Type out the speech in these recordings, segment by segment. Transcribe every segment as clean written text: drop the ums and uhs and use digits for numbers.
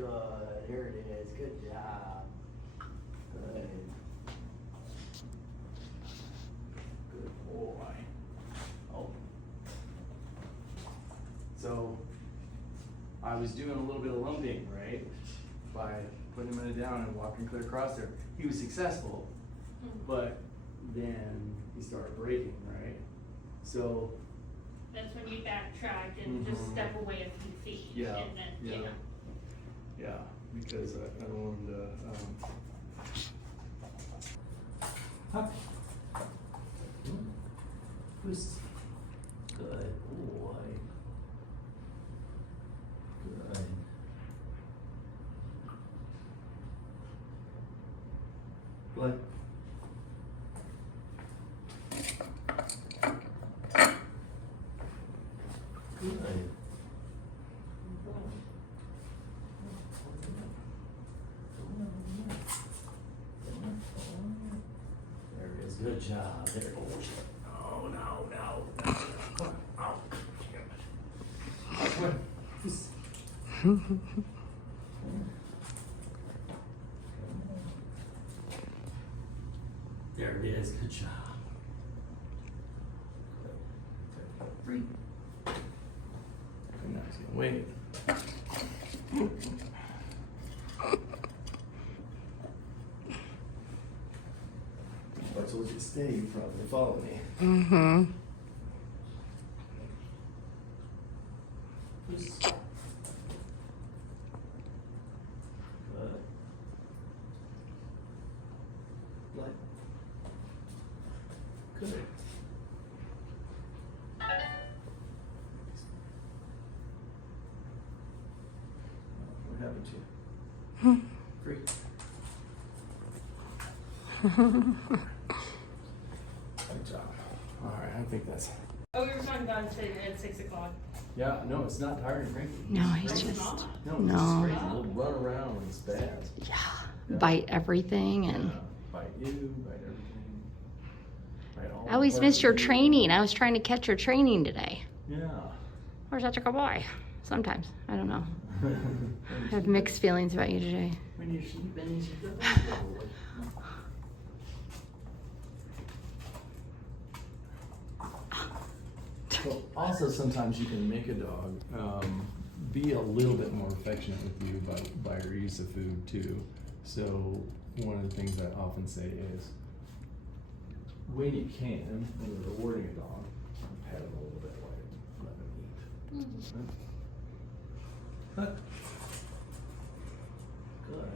Good. Here it is. Good job. Good. Good boy. Oh. So I was doing a little bit of lumping, right? By putting him in it down and walking clear across there. He was successful, but then he started breaking, right? So that's when you backtrack and just step away a few feet. Yeah, And then, yeah. Yeah, because I don't want him to, Huck. Who's good boy. Good. What? Good. There it is. Good job. There it goes. Oh, no. Oh, damn it. There it is. Good job. Free. Now he's gonna wait. If I told you to stay, you'd probably follow me. Mm-hmm. Good. What? Good. What happened to you? Free. Good job. All right, I think that's. Oh, we were talking about it at 6 o'clock. Yeah, no, it's not tired and cranky. No, he's Crazy. just, No, it's no. just crazy. He'll run around and spaz. yeah, bite everything and. Yeah, bite you, bite everything. Bite all I always the missed your parts of you. training. I was trying to catch your training today. Yeah. Where's such a good boy? Sometimes. I don't know. I have mixed feelings about you today. When you're sleeping, you should go. So also, sometimes you can make a dog be a little bit more affectionate with you by your use of food too. So one of the things I often say is, when you can, when you're rewarding a dog, pet him a little bit, like let him eat. Huck. Good,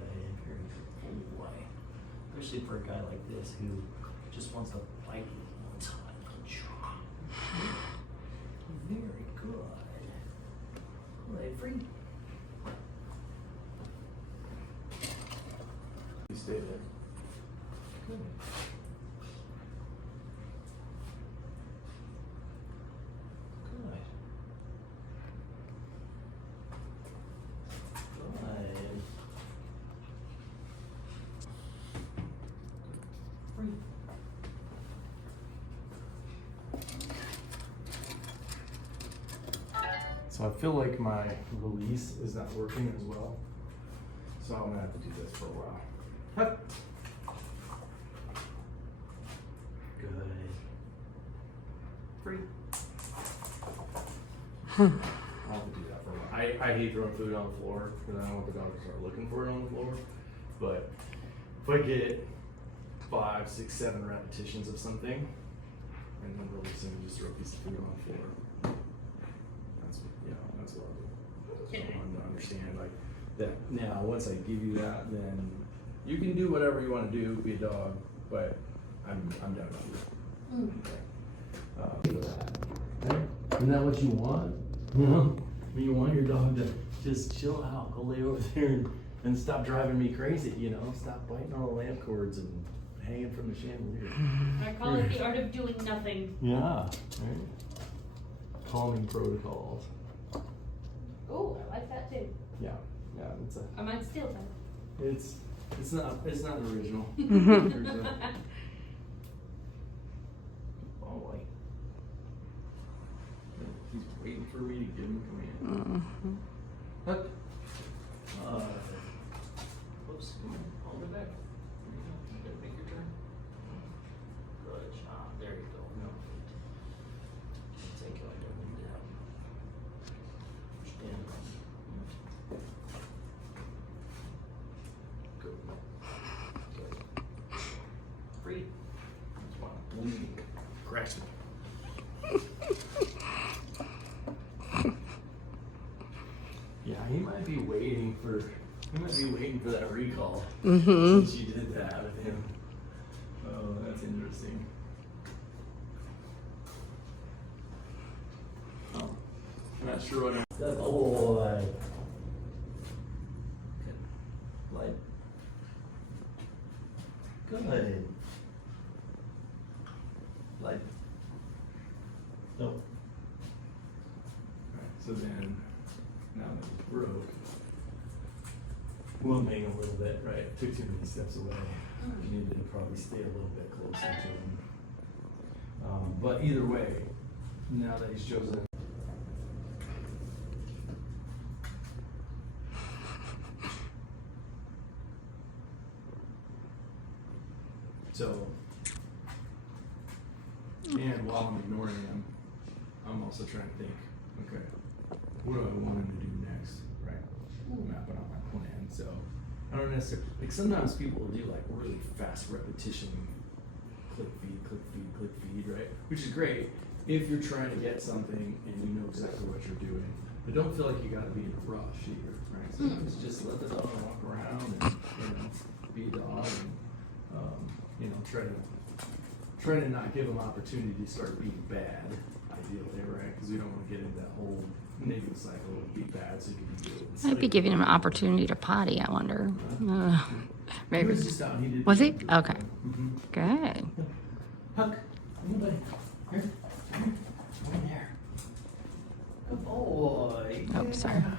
very good boy. Especially for a guy like this who just wants to bite you all the time. Very good. Good, free. You stay there. Good. Good. Good. Free. So I feel like my release is not working as well. So I'm gonna have to do this for a while. Hup. Good. Free. I'll have to do that for a while. I hate throwing food on the floor because I don't want the dog to start looking for it on the floor. But if I get 5, 6, 7 repetitions of something and then releasing, just throw a piece of food on the floor. That's what I'll do. So I'm to understand like that. Now, once I give you that, then you can do whatever you want to do, be a dog, but I'm done with you. Okay? Isn't that what you want? You know, you want your dog to just chill out, go lay over there and stop driving me crazy. You know, stop biting all the lamp cords and hanging from the chandelier. I call it the art of doing nothing. Yeah. Right. Calming protocols. Oh, I like that too. Yeah, it's a. I might steal that. It's not original. Oh boy. He's waiting for me to give him a command. Huck. scratch me. Yeah, he might be waiting for that recall. Mm-hmm. Since you did that with him. Oh, that's interesting. Oh, I'm not sure what I'm. Good boy. Good. Good. Light. Oh. Alright, so then, now that it's broke, we'll make a little bit, right? Took too many steps away. You needed to probably stay a little bit closer to him. But either way, now that he's chosen. So, and while I'm ignoring him, I'm also trying to think, okay, what do I want him to do next, right? Mapping out my plan. So, I don't necessarily, like sometimes people will do like really fast repetition, click feed, right? Which is great if you're trying to get something and you know exactly what you're doing. But don't feel like you gotta be in a rush either, right? So just let the dog walk around and, be a dog and, try to not give them opportunity to start being bad, ideally, right? Because we don't want to get into that whole negative cycle of be bad so you can be good. Might be giving him an opportunity to potty, I wonder. He Maybe. was just out. He did. Was he? Okay. Mm-hmm. Good. Huck.